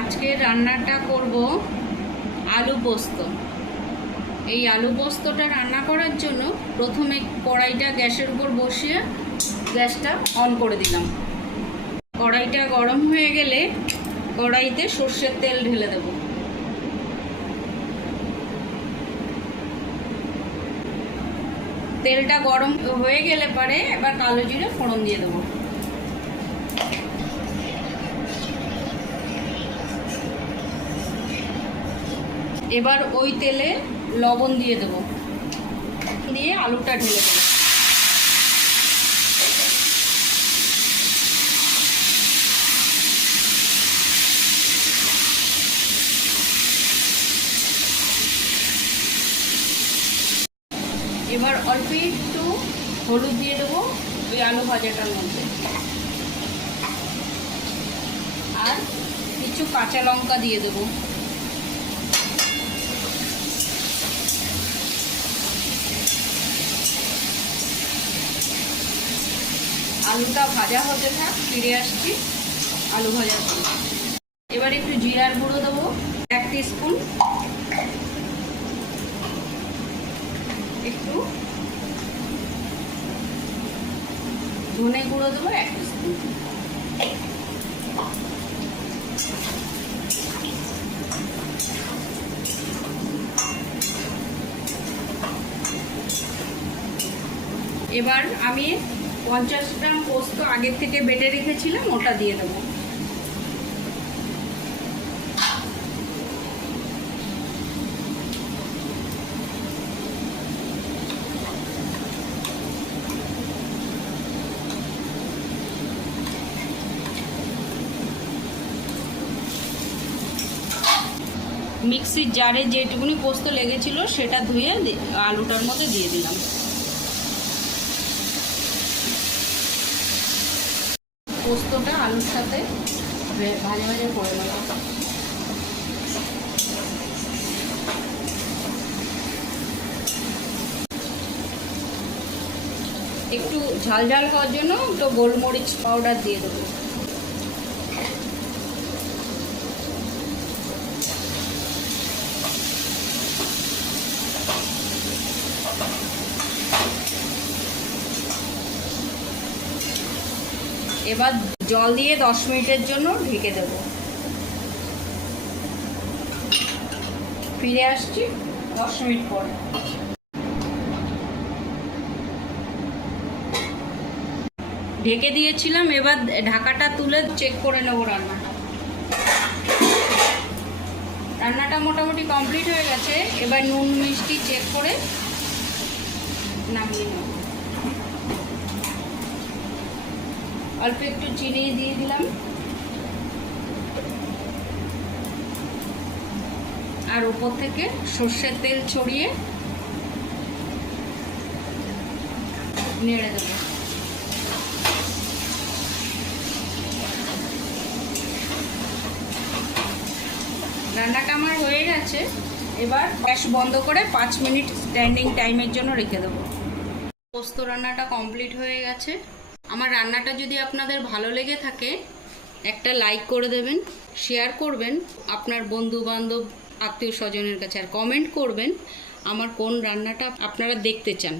আজকে রান্নাটা করব আলু পোস্ত। এই আলু পোস্তটা রান্না করার জন্য প্রথমে কড়াইটা গ্যাসের উপর বসিয়ে গ্যাসটা অন করে দিলাম। কড়াইটা গরম হয়ে গেলে কড়াইতে সর্ষের তেল ঢেলে দেব। তেলটা গরম হয়ে গেলে পরে এবার কালো জিরে ফোড়ন দিয়ে দেবো। এবার ওই তেলে লবণ দিয়ে দেবো, দিয়ে আলুটা ঢেলে দেবো। এবার অল্প একটু হলুদ দিয়ে দেবো ওই আলু ভাজাটার মধ্যে, আর কিছু কাঁচা লঙ্কা দিয়ে দেবো। আলুটা ভাজা হতে থাক, ফিরে আসছি আলু ভাজার পর। এবার একটু জিরার গুঁড়ো দেবো 1 টিস্পুন, একটু ধনে গুঁড়ো দেবো 1 টিস্পুন। এবার আমি 50 গ্রাম পোস্ত আগের থেকে বেটে রেখেছিলাম, ওটা দিয়ে দেবো। মিক্সির জারে যেটুকুনি পোস্ত লেগেছিল সেটা ধুয়ে আলুটার মধ্যে দিয়ে দিলাম। পোস্তটা আলুর সাথে ভাজা ভাজা করে নেব। একটু ঝাল ঝাল হওয়ার জন্য একটু গোলমরিচ পাউডার দিয়ে দেবো। এবার জল দিয়ে 10 মিনিটের জন্য ঢেকে দেব। ফিরে আসছি 10 মিনিট পর। ঢেকে দিয়েছিলাম, এবার ঢাকাটা তুলে চেক করে নেব রান্নাটা মোটামুটি কমপ্লিট হয়ে গেছে। এবার নুন মিষ্টি চেক করে নামিয়ে নেব। অল্প একটু চিনি দিয়ে দিলাম, আর উপর থেকে সর্ষের তেল ছড়িয়ে নেড়ে দেব। রান্নাটা আমার হয়ে গেছে। এবার গ্যাস বন্ধ করে 5 মিনিট স্ট্যান্ডিং টাইমের জন্য রেখে দেবো। পোস্ত রান্নাটা কমপ্লিট হয়ে গেছে। আমার রান্নাটা যদি আপনাদের ভালো লেগে থাকে একটা লাইক করে দেবেন, শেয়ার করবেন আপনার বন্ধু বান্ধব আত্মীয় স্বজনের কাছে, আর কমেন্ট করবেন আমার কোন রান্নাটা আপনারা দেখতে চান।